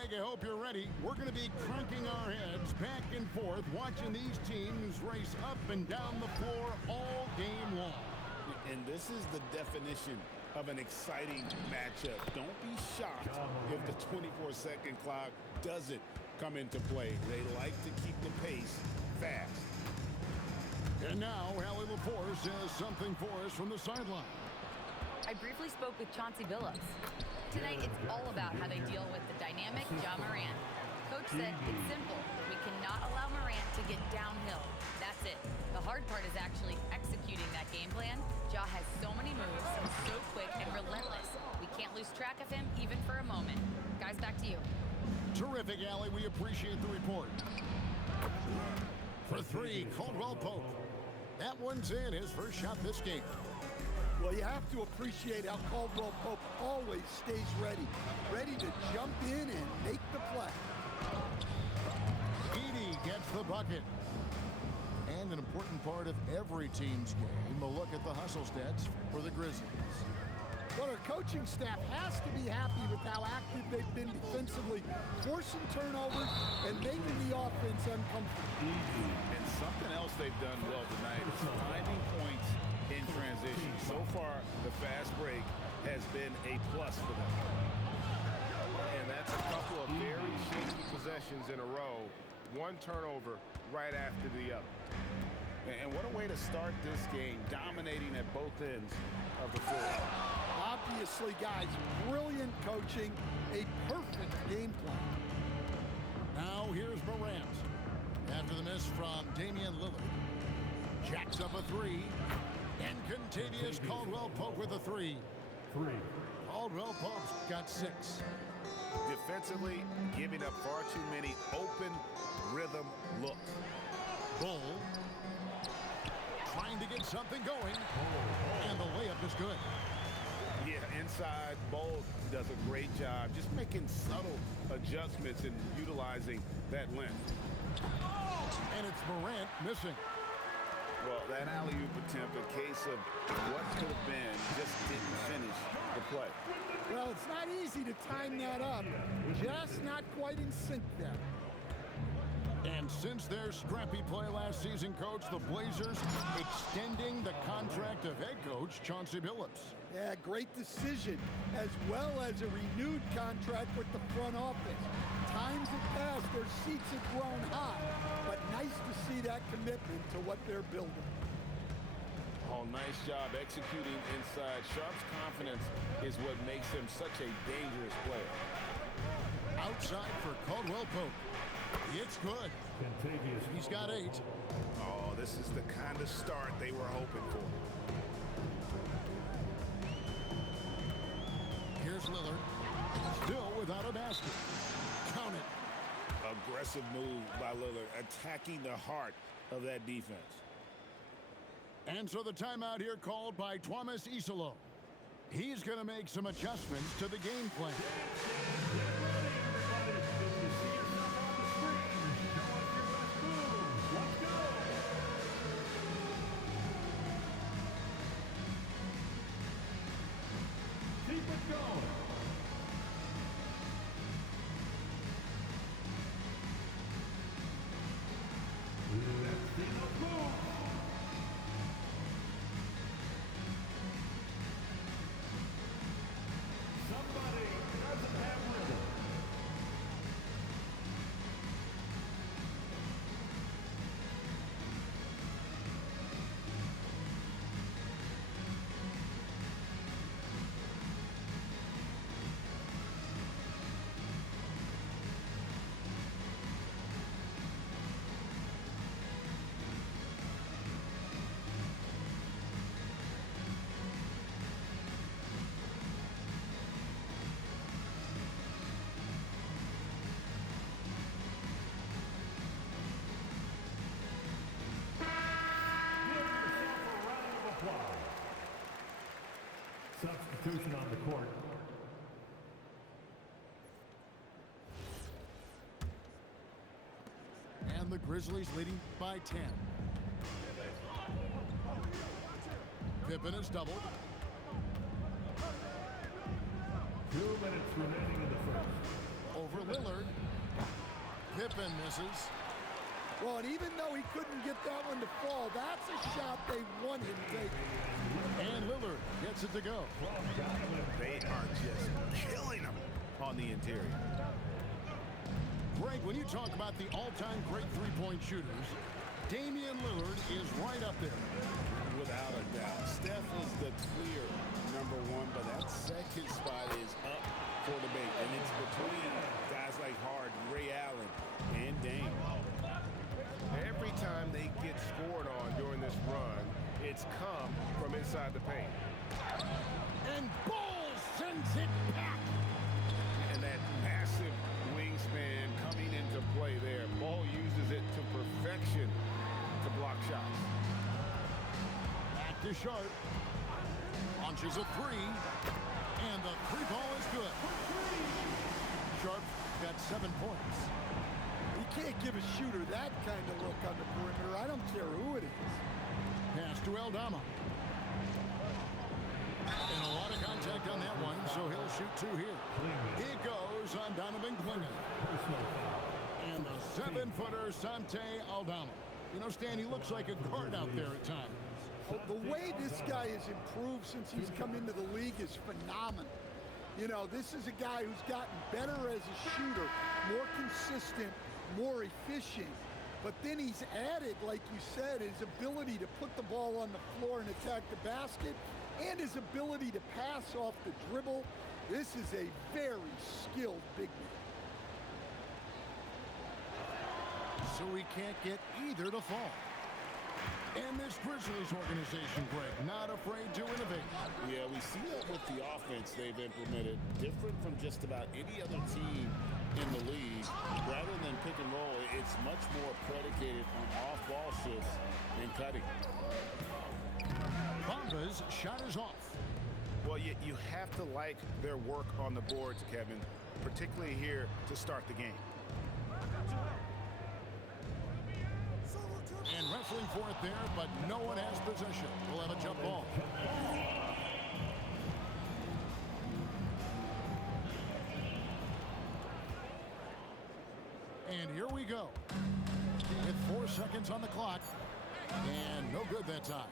Greg, I hope you're ready. We're going to be cranking our heads back and forth, watching these teams race up and down the floor all game long. And this is the definition of an exciting matchup. Don't be shocked if the 24-second clock doesn't come into play. They like to keep the pace fast. And now, Allie LaForce has something for us from the sideline. I briefly spoke with Chauncey Billups. Tonight, it's all about how they deal with the dynamic Ja Morant. Coach said it's simple. We cannot allow Morant to get downhill. That's it. The hard part is actually executing that game plan. Ja has so many moves, so quick and relentless. We can't lose track of him even for a moment. Guys, back to you. Terrific, Allie. We appreciate the report. For three, Caldwell Pope. That one's in, his first shot this game. Well, you have to appreciate how Caldwell Pope always stays ready to jump in and make the play. Edey gets the bucket. And an important part of every team's game, a look at the hustle stats for the Grizzlies. Well, our coaching staff has to be happy with how active they've been defensively, forcing turnovers and making the offense uncomfortable. And something else they've done well tonight is finding points in transition. So far, the fast break has been a plus for them. And that's a couple of very shaky possessions in a row. One turnover right after the other. And what a way to start this game, dominating at both ends of the floor. Obviously, guys, brilliant coaching, a perfect game plan. Now here's Morant. After the miss from Damian Lillard. Jacks up a three. And Kentavious Caldwell-Pope with a three. Caldwell Pope's got 6. Defensively, giving up far too many open rhythm looks. Bull trying to get something going. And the layup is good. Yeah, inside, Bull does a great job just making subtle adjustments and utilizing that length. And it's Morant missing. Well, that alley-oop attempt, a case of what could have been, just didn't finish the play. Well, it's not easy to time that up. Just not quite in sync there. And since their scrappy play last season, Coach, the Blazers extending the contract of head coach Chauncey Billups. Yeah, great decision, as well as a renewed contract with the front office. Times have passed, their seats have grown high, but nice to see that commitment to what they're building. Oh, nice job executing inside. Sharp's confidence is what makes him such a dangerous player. Outside for Caldwell Pope. It's good. He's got 8. Oh, this is the kind of start they were hoping for. Here's Lillard. Still without a basket. Count it. Aggressive move by Lillard, attacking the heart of that defense. And so the timeout here called by Thomas Isolo. He's going to make some adjustments to the game plan. Keep it going. Let's see the move. Somebody doesn't have rhythm. Substitution on the court. And the Grizzlies leading by 10. Pippen is doubled. 2 minutes remaining in the first. Over Lillard. Pippen misses. Well, and even though he couldn't get that one to fall, that's a shot they want him taking. And Lillard gets it to go. They are just killing him on the interior. Greg, when you talk about the all-time great three-point shooters, Damian Lillard is right up there. Without a doubt. Steph is the clear number one, but that second spot is up for debate. And it's between guys like Harden, Ray Allen, and Dame. Every time they get scored on during this run, it's come from inside the paint. And Ball sends it back. And that massive wingspan coming into play there. Ball uses it to perfection to block shots. Back to Sharp. Launches a three. And the three ball is good. Sharp got 7 points. You can't give a shooter that kind of look on the perimeter. I don't care who it is. Pass to Aldama. And a lot of contact on that one, so he'll shoot 2 here. He goes on Donovan Clingan. And the 7-footer Sante Aldama. You know, Stan, he looks like a guard out there at times. The way this guy has improved since he's come into the league is phenomenal. You know, this is a guy who's gotten better as a shooter, more consistent, more efficient. But then he's added, like you said, his ability to put the ball on the floor and attack the basket, and his ability to pass off the dribble. This is a very skilled big man. So he can't get either to fall. And this Grizzlies organization, Greg, not afraid to innovate. Yeah, we see that with the offense they've implemented. Different from just about any other team in the league. Rather than pick and roll, it's much more predicated on off-ball shifts and cutting. Bamba's shot is off. Well, you have to like their work on the boards, Kevin, particularly here to start the game. And wrestling for it there, but no one has possession. We'll have a jump ball. And here we go. With 4 seconds on the clock. And no good that time.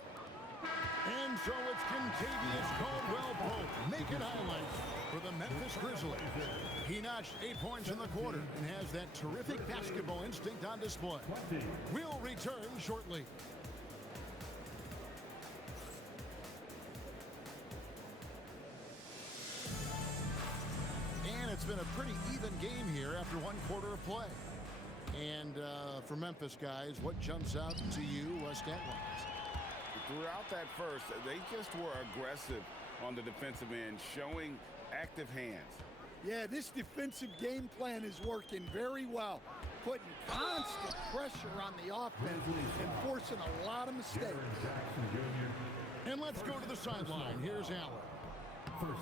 And so it's Kentavious Caldwell-Pope making highlights for the Memphis Grizzlies. He notched 8 points in the quarter and has that terrific basketball instinct on display. We'll return shortly. And it's been a pretty even game here after 1 quarter of play. And for Memphis guys, what jumps out to you stat-wise? Throughout that first, they just were aggressive on the defensive end, showing active hands. Yeah, this defensive game plan is working very well, putting constant pressure on the offense and forcing a lot of mistakes. And let's go to the sideline. Here's Allen.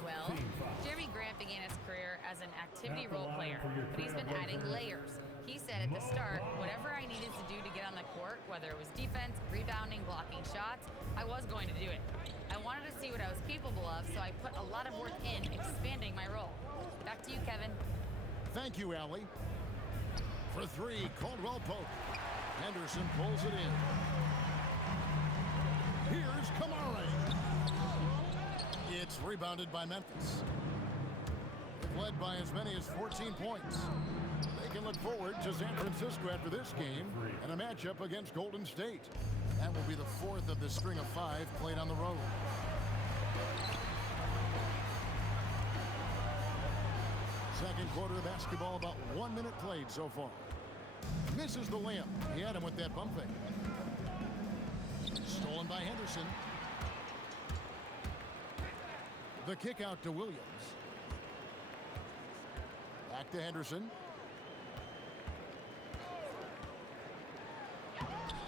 Well, Jeremy Grant began his career as an activity role player, but he's been adding layers. He said at the start, whatever I needed to do to get on the court, whether it was defense, rebounding, blocking shots, I was going to do it. I wanted to see what I was capable of, so I put a lot of work in expanding my role. Back to you, Kevin. Thank you, Allie. For 3, Caldwell-Pope. Henderson pulls it in. Here's Kamari. It's rebounded by Memphis. They've led by as many as 14 points. They can look forward to San Francisco after this game and a matchup against Golden State. That will be the 4th of the string of 5 played on the road. Second quarter of basketball, about 1 minute played so far. Misses the layup. He had him with that bump fake. Stolen by Henderson. The kick out to Williams. Back to Henderson.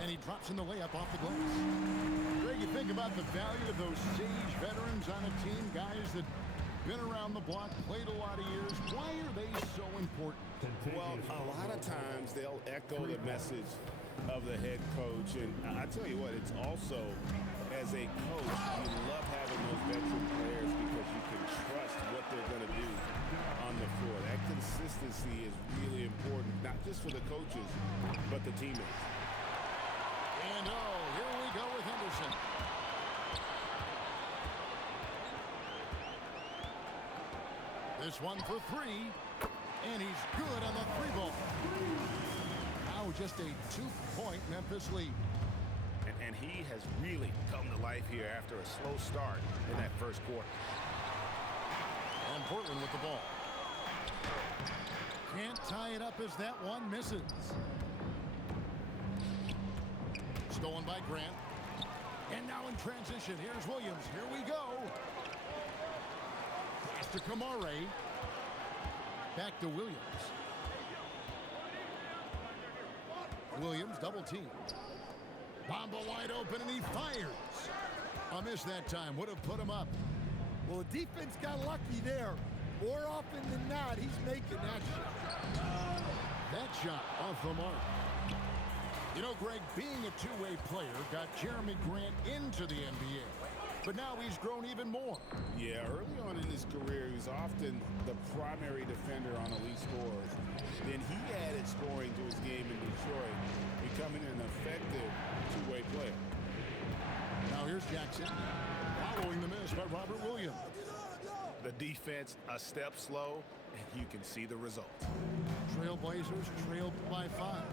And he drops in the layup off the glass. Greg, you think about the value of those sage veterans on a team, guys that been around the block, played a lot of years. Why are they so important? Well, a lot of times they'll echo the message of the head coach. And I tell you what, it's also, as a coach, you love having those veteran players because you can trust what they're going to do on the floor. That consistency is really important, not just for the coaches, but the teammates. And oh, here we go with Henderson. This one for three, and he's good on the three ball. Now just a 2-point Memphis lead. And he has really come to life here after a slow start in that first quarter. And Portland with the ball. Can't tie it up as that one misses. Stolen by Grant. And now in transition, here's Williams. Here we go. Pass to Kamare. Back to Williams. Williams double team. Bamba wide open, and he fires. A miss that time. Would have put him up. Well, the defense got lucky there. More often than not, he's making that shot. That shot off the mark. You know, Greg, being a two-way player got Jeremy Grant into the NBA. But now he's grown even more. Yeah, early on in his career, he was often the primary defender on elite scorers. Then he added scoring to his game in Detroit, becoming an effective two-way player. Now here's Jackson, following the miss by Robert Williams. The defense a step slow, and you can see the result. Trailblazers trailed by 5.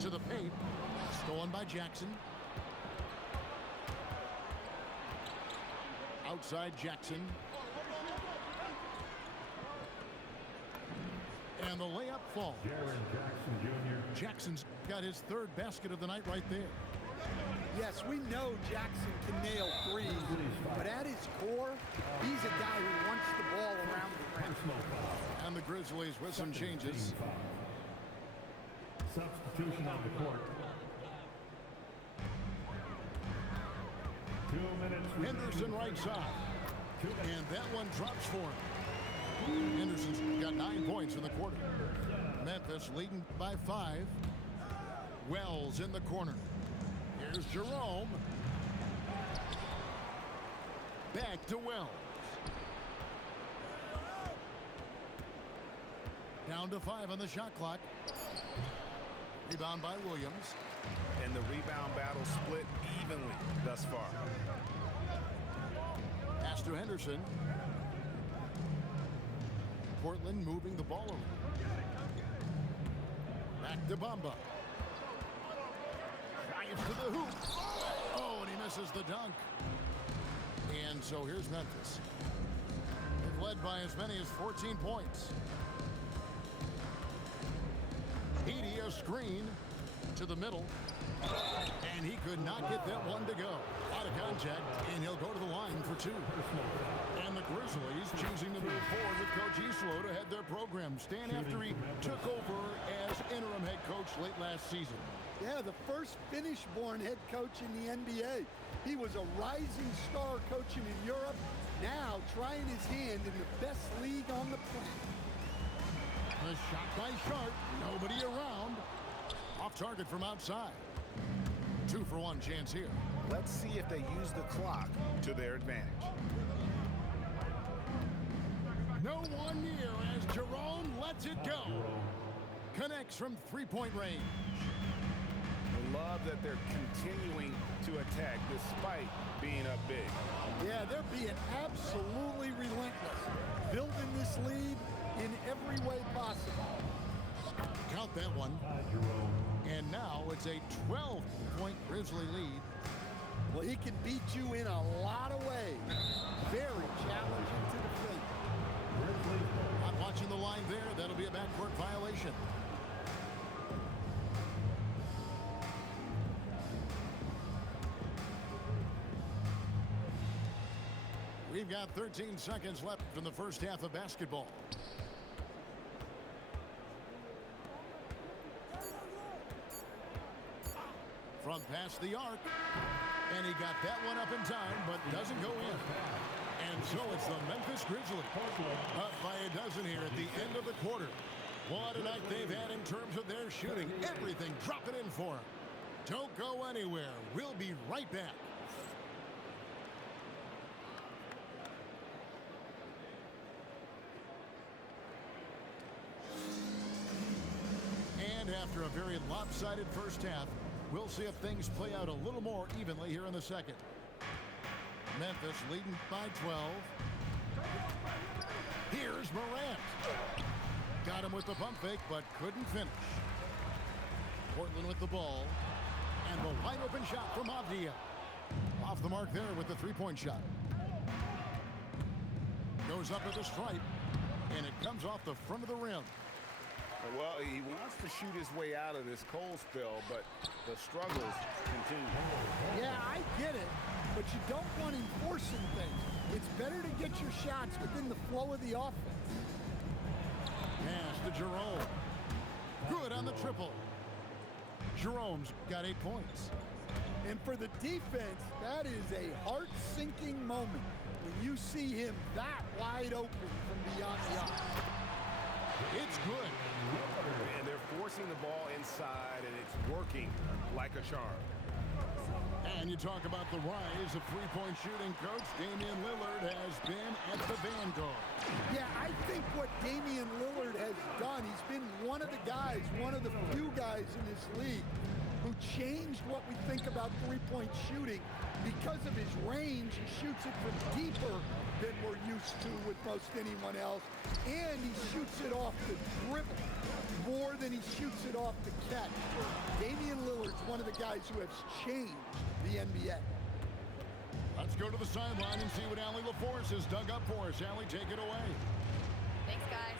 To the paint, stolen by Jackson. Outside Jackson. And the layup falls. Jaren Jackson Jr. Jackson's got his 3rd basket of the night right there. Yes, we know Jackson can nail threes, but at his core, he's a guy who wants the ball around the rim. Personal foul. And the Grizzlies with some changes. Substitution on the court. 2 minutes. Henderson right side. And that one drops for him. Henderson's got 9 points in the quarter. Memphis leading by 5. Wells in the corner. Here's Jerome. Back to Wells. Down to 5 on the shot clock. Rebound by Williams. And the rebound battle split evenly thus far. Pass to Henderson. Portland moving the ball around. Back to Bamba. Drives to the hoop. Oh, and he misses the dunk. And so here's Memphis. They've led by as many as 14 points. Edey a screen to the middle. And he could not get that one to go. Out of contact, and he'll go to the line for 2. And the Grizzlies choosing to move forward with Coach Islo to head their program. Stan after he took over as interim head coach late last season. Yeah, the first Finnish-born head coach in the NBA. He was a rising star coaching in Europe, now trying his hand in the best league on the planet. The shot by Sharp, nobody around. Off target from outside. 2-for-1 chance here. Let's see if they use the clock to their advantage. No one near as Jerome lets it go. Connects from 3-point range. I love that they're continuing to attack despite being up big. Yeah, they're being absolutely relentless, building this lead in every way possible. Count that one. And now it's a 12-point Grizzly lead. Well, he can beat you in a lot of ways. Very challenging to defend. Not watching the line there. That'll be a backcourt violation. We've got 13 seconds left in the first half of basketball. From past the arc. And he got that one up in time, but doesn't go in. And so it's the Memphis Grizzlies up by a dozen here at the end of the quarter. What a night they've had in terms of their shooting. Everything dropping in for them. Don't go anywhere. We'll be right back. And after a very lopsided first half, we'll see if things play out a little more evenly here in the second. Memphis leading by 12. Here's Morant. Got him with the pump fake, but couldn't finish. Portland with the ball. And the wide open shot from Avdia. Off the mark there with the three-point shot. Goes up at the stripe. And it comes off the front of the rim. Well, he wants to shoot his way out of this cold spell, but the struggles continue. Yeah, I get it, but you don't want him forcing things. It's better to get your shots within the flow of the offense. Pass to Jerome. Good on the triple. Jerome's got 8 points. And for the defense, that is a heart-sinking moment when you see him that wide open from beyond the arc. It's good. And they're forcing the ball inside, and it's working like a charm. And you talk about the rise of three-point shooting, Coach. Damian Lillard has been at the vanguard. Yeah, I think what Damian Lillard has done, he's been one of the guys, one of the few guys in this league who changed what we think about three-point shooting. Because of his range, he shoots it from deeper than we're used to with most anyone else. And he shoots it off the dribble more than he shoots it off the catch. Damian Lillard's one of the guys who has changed the NBA. Let's go to the sideline and see what Allie LaForce has dug up for us. Allie, take it away. Thanks, guys.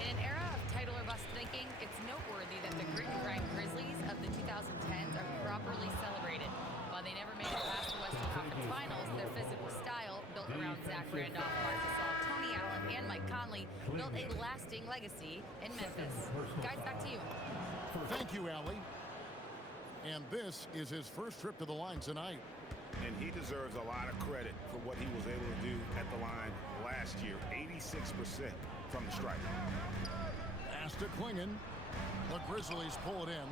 In an era of title or bust thinking, it's noteworthy that the grit and grind Grizzlies of the 2010s are properly celebrated. While they never made it past the Western Conference Finals, their physical style, built around Zach Randolph, Marc Gasol, Tony Allen, and Mike Conley, built a lasting legacy in Memphis. Guys, back to you. Thank you, Allie. And this is his first trip to the line tonight. And he deserves a lot of credit for what he was able to do at the line last year. 86% from the stripe. Pass to Klingon. The Grizzlies pull it in.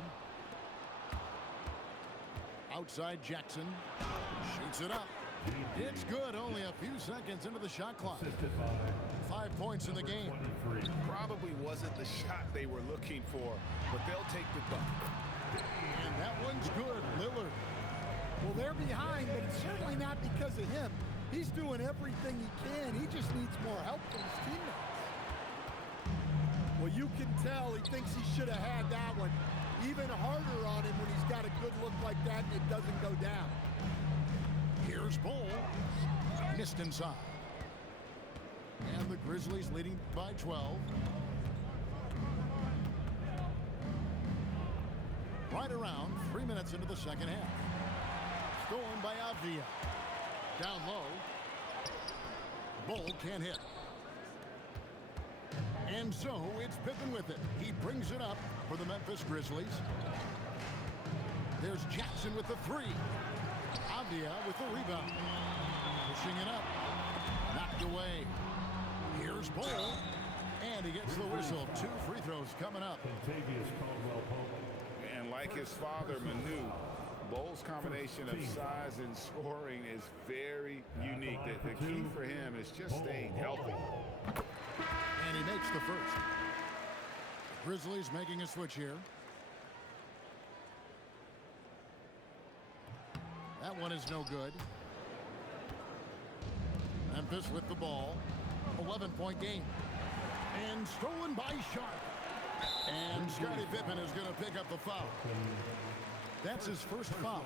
Outside Jackson. Shoots it up. It's good. Only a few seconds into the shot clock. 5 points in the game. Probably wasn't the shot they were looking for, but they'll take the bucket. And that one's good. Lillard. Well, they're behind, but it's certainly not because of him. He's doing everything he can. He just needs more help from his teammates. Well, you can tell he thinks he should have had that one. Even harder on him when he's got a good look like that and it doesn't go down. Here's Bol. Missed inside. And the Grizzlies leading by 12. Right around 3 minutes into the second half. Stolen by Avdia. Down low. Bol can't hit. And so it's Pippen with it. He brings it up for the Memphis Grizzlies. There's Jackson with the three. Avdia with the rebound. Pushing it up. Knocked away. Here's Bol. And he gets the whistle. 2 free throws coming up. And like his father, Manu, Bol's combination of size and scoring is very unique. The key for him is just staying healthy. And he makes the first. Grizzlies making a switch here. That one is no good. Memphis with the ball. 11-point game. And stolen by Sharp. And Scottie Pippen is going to pick up the foul. That's his first foul.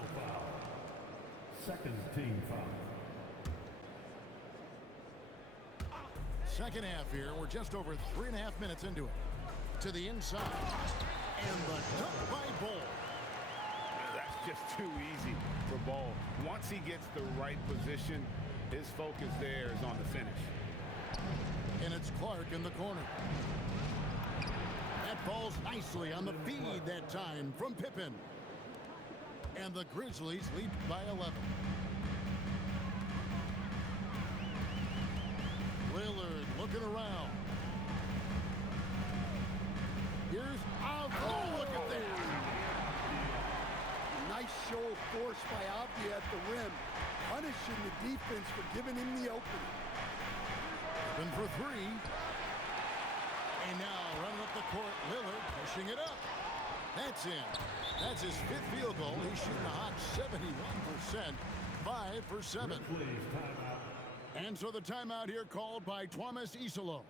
Second team foul. Second half here. We're just over 3.5 minutes into it. To the inside. And the dunk by Bol. That's just too easy for Bol. Once he gets the right position, his focus there is on the finish. And it's Clark in the corner. That falls nicely on the feed that time from Pippen. And the Grizzlies lead by 11. Lillard looking around. Here's oh, look at that. Nice show of force by Avdia at the rim, punishing the defense for giving him the opening. Open for three. And now running up the court, Lillard pushing it up. That's in. That's his 5th field goal. He's shooting a hot 71%, 5 for 7. Grizzlies timeout. And so the timeout here called by Thomas Isolo.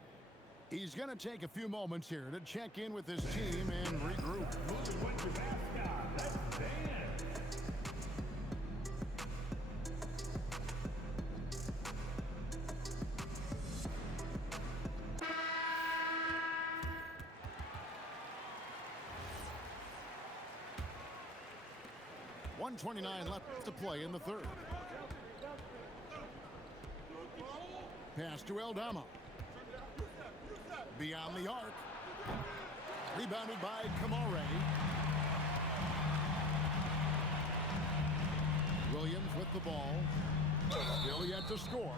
He's going to take a few moments here to check in with his team and regroup. Moving with your mascot. That's Dan. .129 left to play in the 3rd. Pass to Aldama. Beyond the arc. Rebounded by Kamare. Williams with the ball. Still yet to score.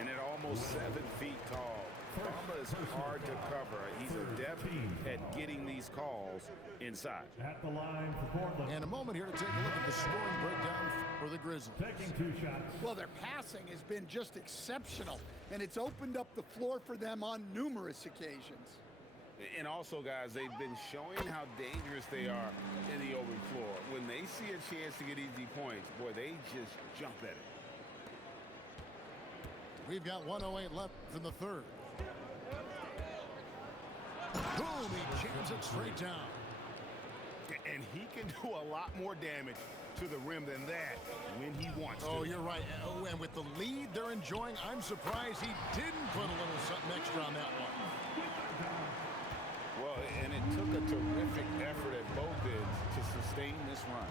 And at almost 7 feet tall, Bamba is hard to cover. He's adept at getting these calls inside. At the line for Portland. And a moment here to take a look at the scoring breakdown for the Grizzlies. Taking 2 shots. Well, their passing has been just exceptional, and it's opened up the floor for them on numerous occasions. And also, guys, they've been showing how dangerous they are in the open floor. When they see a chance to get easy points, boy, they just jump at it. We've got 1:08 left in the 3rd. Boom, he jams it straight down. And he can do a lot more damage to the rim than that when he wants to. Oh, you're right. Oh, and with the lead they're enjoying, I'm surprised he didn't put a little something extra on that one. Well, and it took a terrific effort at both ends to sustain this run.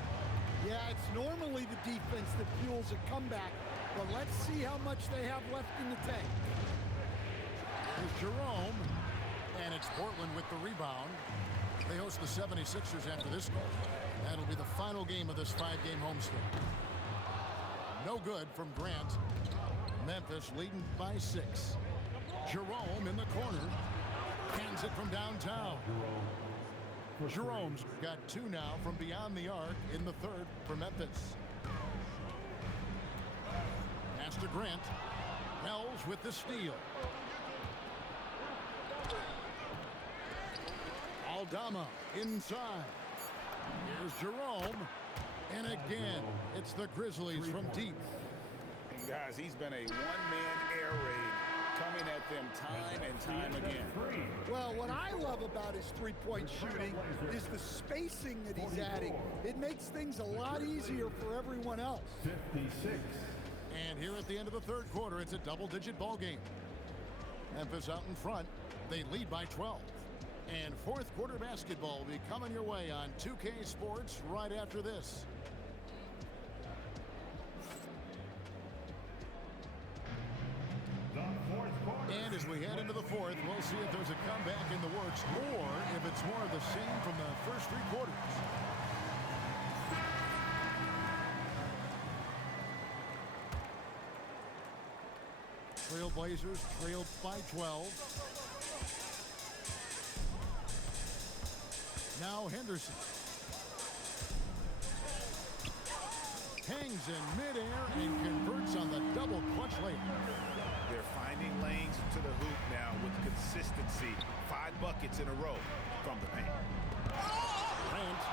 Yeah, it's normally the defense that fuels a comeback, but let's see how much they have left in the tank. Here's Jerome, and it's Portland with the rebound. They host the 76ers after this goal. That'll be the final game of this 5-game homestand. No good from Grant. Memphis leading by 6. Jerome in the corner. Hands it from downtown. Jerome's got 2 now from beyond the arc in the 3rd for Memphis. Pass to Grant. Wells with the steal. Aldama inside. Here's Jerome. And again, it's the Grizzlies from deep. And guys, he's been a one-man air raid coming at them time and time again. Well, what I love about his three-point shooting is the spacing that he's adding. It makes things a lot easier for everyone else. 56. And here at the end of the 3rd quarter, it's a double-digit ball game. Memphis out in front. They lead by 12. And 4th quarter basketball will be coming your way on 2K Sports right after this. And as we head into the 4th, we'll see if there's a comeback in the works or if it's more of the same from the first 3 quarters. Trailblazers trailed by 12. Now Henderson. Hangs in midair and converts on the double clutch layup. They're finding lanes to the hoop now with consistency. 5 buckets in a row from the paint. Grant.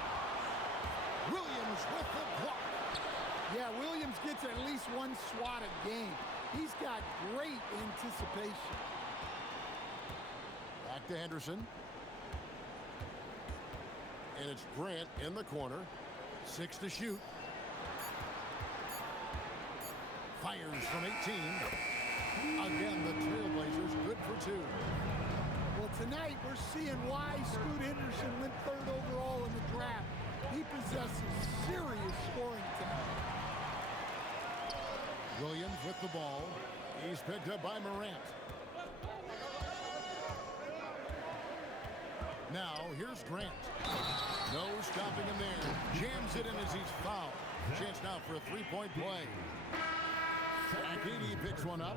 Williams with the block. Yeah, Williams gets at least 1 swat a game. He's got great anticipation. Back to Henderson. And it's Grant in the corner. 6 to shoot. Fires from 18. Again, the Trailblazers good for 2. Well, tonight we're seeing why Scoot Henderson went 3rd overall in the draft. He possesses serious scoring talent. Williams with the ball. He's picked up by Morant. Now, here's Grant. No stopping him there. Jams it in as he's fouled. Chance now for a 3-point play. Akidi picks one up.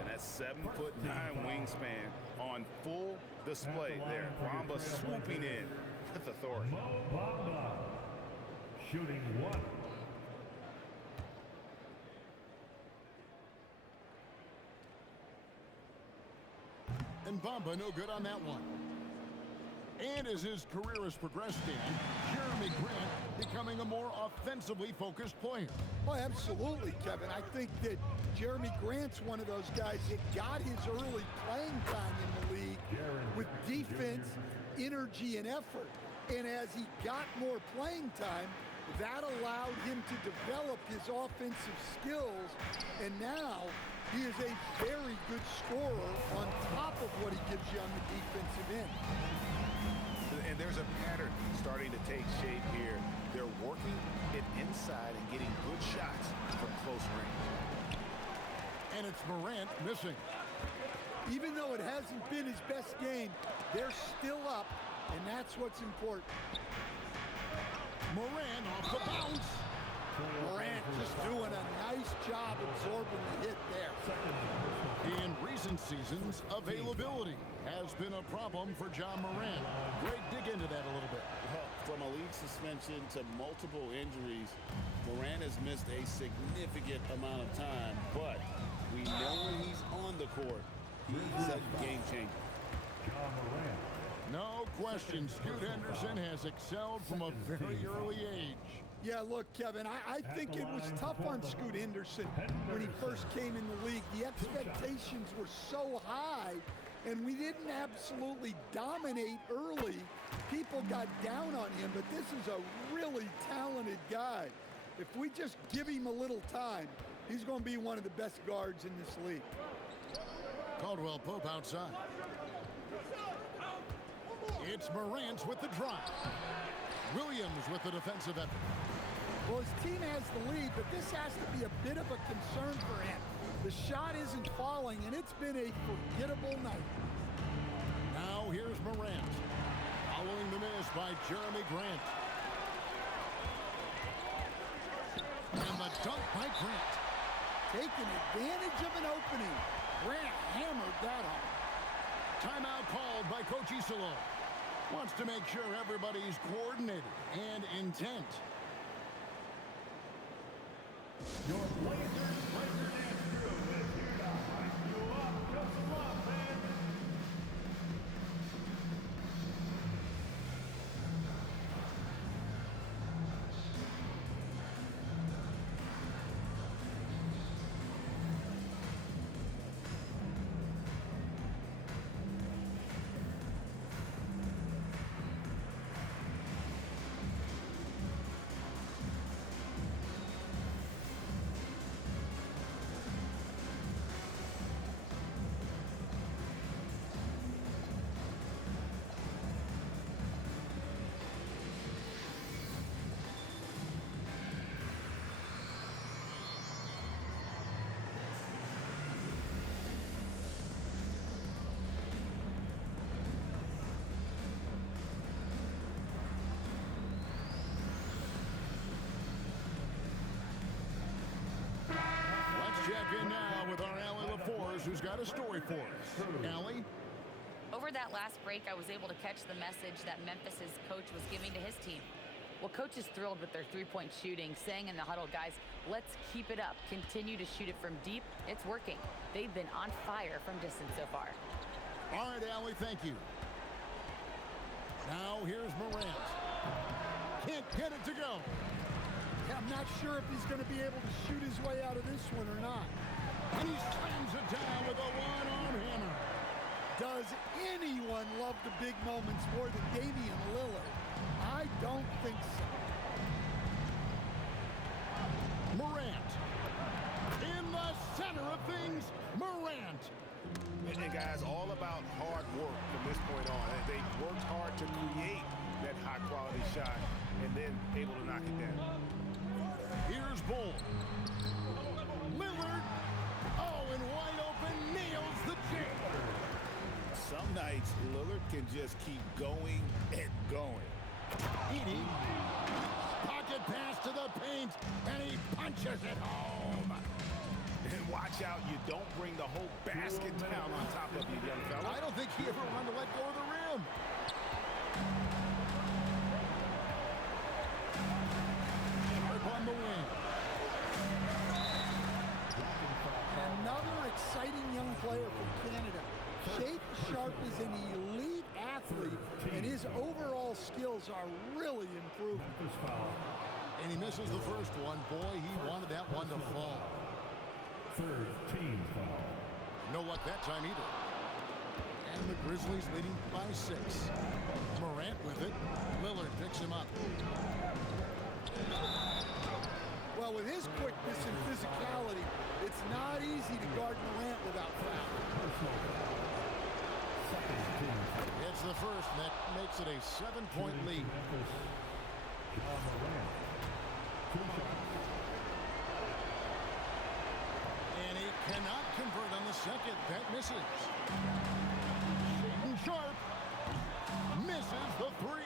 And that's 7'9" wingspan on full display there. Bamba swooping in with authority. Mo Bamba shooting 1. And Bamba no good on that one. And as his career has progressed, Dan, Jeremy Grant becoming a more offensively focused player. Oh, absolutely, Kevin. I think that Jeremy Grant's one of those guys that got his early playing time in the league with defense, energy, and effort. And as he got more playing time, that allowed him to develop his offensive skills. And now he is a very good scorer on top of what he gives you on the defensive end. And there's a pattern starting to take shape here. They're working it inside and getting good shots from close range. And it's Morant missing. Even though it hasn't been his best game, they're still up, and that's what's important. Morant off the bounce. Morant just doing a nice job absorbing the hit there. In recent seasons, availability has been a problem for John Morant. Greg, dig into that a little bit. From a league suspension to multiple injuries, Morant has missed a significant amount of time, but we know when he's on the court, he's a game changer. John Morant. No question, Scoot Henderson has excelled from a very early age. Yeah, look, Kevin, I think it was tough on Scoot Henderson when he first came in the league. The expectations were so high, and we didn't absolutely dominate early. People got down on him, but this is a really talented guy. If we just give him a little time, he's going to be one of the best guards in this league. Caldwell Pope outside. It's Morant with the drive. Williams with the defensive effort. Well, his team has the lead, but this has to be a bit of a concern for him. The shot isn't falling, and it's been a forgettable night. Now here's Morant. Following the miss by Jeremy Grant. And the dunk by Grant. Taking advantage of an opening. Grant hammered that home. Timeout called by Coach Isolo. Wants to make sure everybody's coordinated and intent. Your Blazers president Andrew is here to hype you up. Just some love, man. Check in now with our Allie LaForce, who's got a story for us. Allie? Over that last break, I was able to catch the message that Memphis's coach was giving to his team. Well, coach is thrilled with their three-point shooting, saying in the huddle, guys, let's keep it up. Continue to shoot it from deep. It's working. They've been on fire from distance so far. All right, Allie, thank you. Now here's Morant. Can't get it to go. I'm not sure if he's going to be able to shoot his way out of this one or not. And he slams it down with a one-arm hammer. Does anyone love the big moments more than Damian Lillard? I don't think so. Morant. In the center of things, Morant. And guys, all about hard work from this point on. They worked hard to create that high-quality shot and then able to knock it down. Here's Bull. Lillard. Oh, and wide open, nails the jam. Some nights, Lillard can just keep going and going. Edie. Pocket pass to the paint, and he punches it home. And watch out, you don't bring the whole basket down on top of you, young fella. I don't think he ever wanted to let go of the rim. On the wing. Another exciting young player from Canada. Shape Sharp is an elite athlete, and his overall skills are really improving. Memphis foul. And he misses the first one. Boy, he wanted that one to fall. Third team foul. No luck that time either. And the Grizzlies leading by 6. Morant with it. Lillard picks him up. Well, with his quickness and physicality, it's not easy to guard Morant without foul. Personal foul. Second team foul. It's the first, and that makes it a 7-point lead. Memphis. Ja Morant. 2 shots. And he cannot convert on the second. That misses. Shaedon Sharpe misses the 3.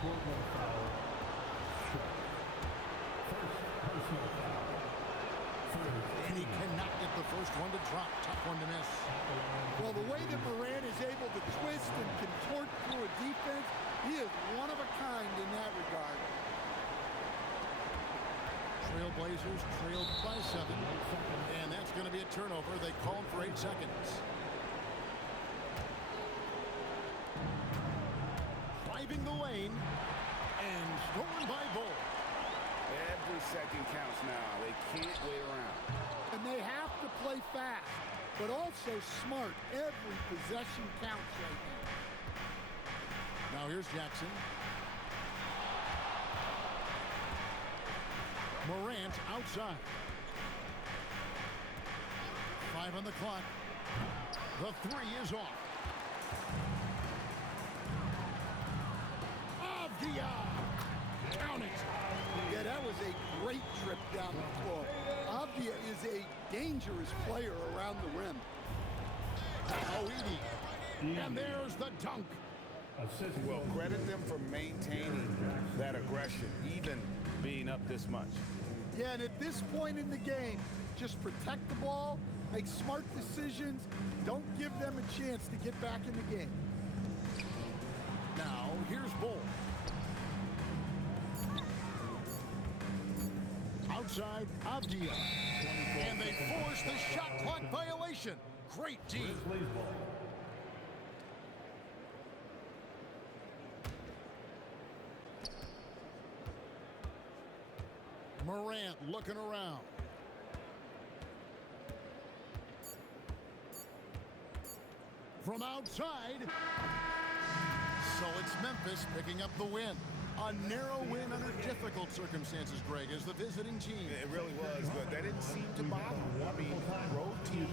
Four-more foul. Shot. First personal foul. Third And he team. cannot get the first one to drop. Tough one to miss. Well, the way that Morant is able to twist and contort through a defense, he is one of a kind in that regard. Trailblazers trailed by 7. And that's going to be a turnover. They called for 8 seconds. Driving the lane. And stolen by Bull. Every second counts now. They can't wait around. And they have to play fast, but also smart. Every possession counts right now. Now here's Jackson. Morant outside. 5 on the clock. The 3 is off. Avdia! Count it! Yeah, that was a great trip down the floor. Avdia is a dangerous player around the rim. Oedi. And there's the dunk. Assist. Well, credit them for maintaining that aggression, even being up this much. Yeah, and at this point in the game, just protect the ball, make smart decisions, don't give them a chance to get back in the game. Now here's Bull. Outside, Avdia. And they force the shot clock violation. Great D. Grizzlies ball. Morant looking around. From outside. So it's Memphis picking up the win. A narrow win under difficult circumstances, Greg, as the visiting team. It really was, but that didn't seem to bother them. I mean, road teams